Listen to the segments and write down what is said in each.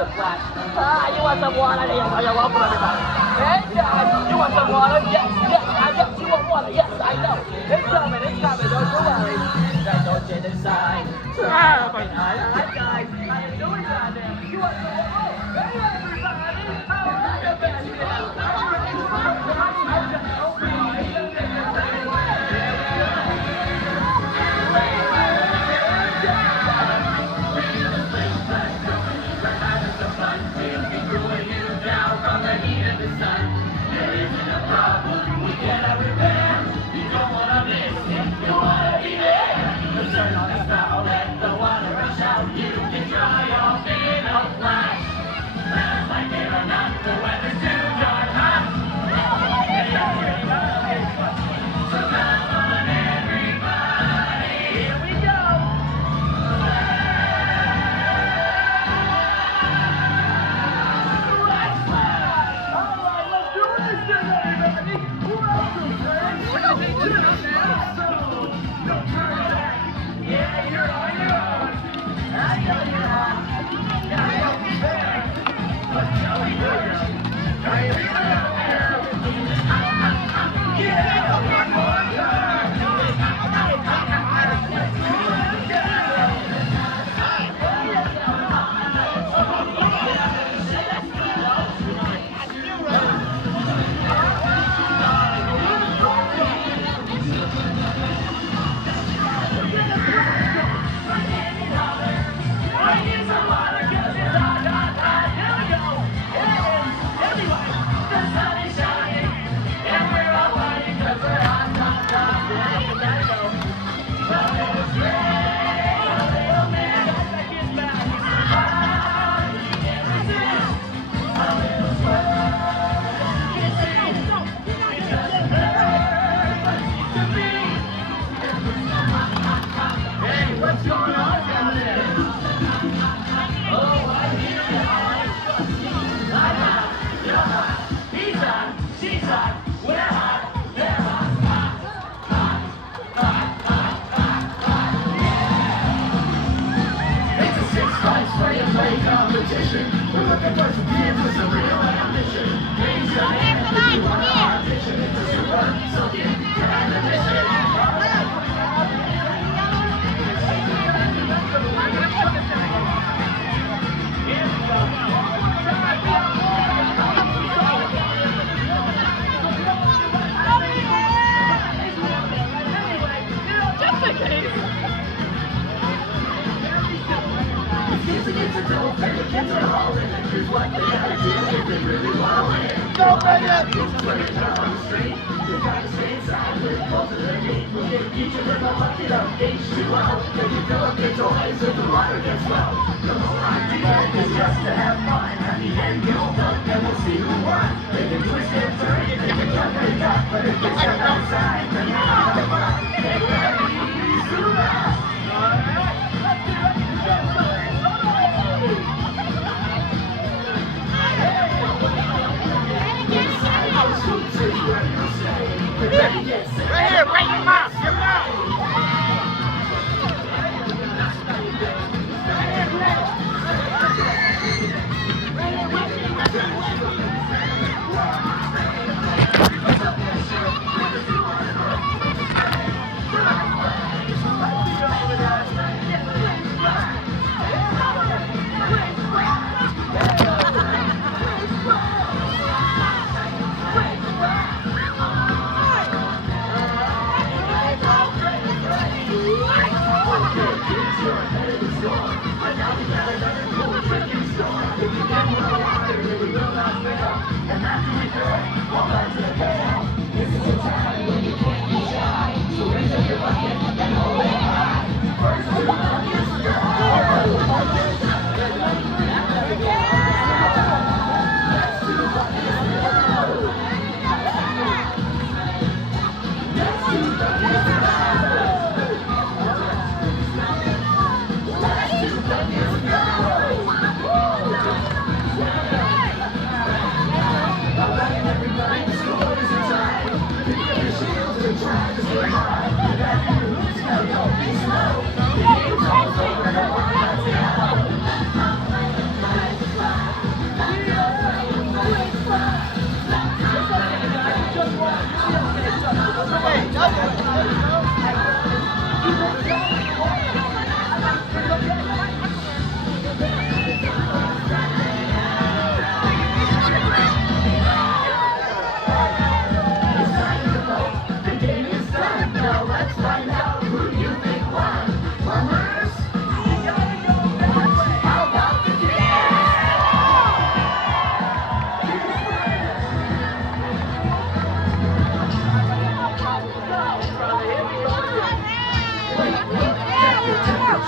the flash. You want some water? Yes, you're welcome, everybody. Hey, guys, you want some water? Yes, yes, I know. You want water? Yes, I know. It's coming, don't you worry. That don't get inside. Alright, guys, how you doing down there? You want some water? Hey, everybody, how are you back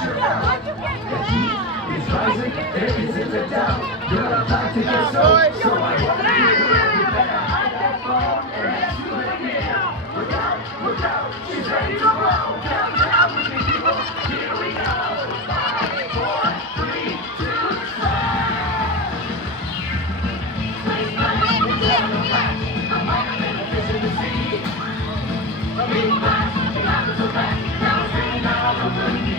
It's rising, there isn't a doubt. You're about to get so I want to you better hide that phone and let's do it again. Look out, she's ready to roll. Count down with me, people. Here we go. 5, 4, 3, 2, start. Space time, it's out of back. I'm like a man of fish in the sea. Big blast, the apples are back. Now it's raining all over me.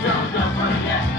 So don't forget.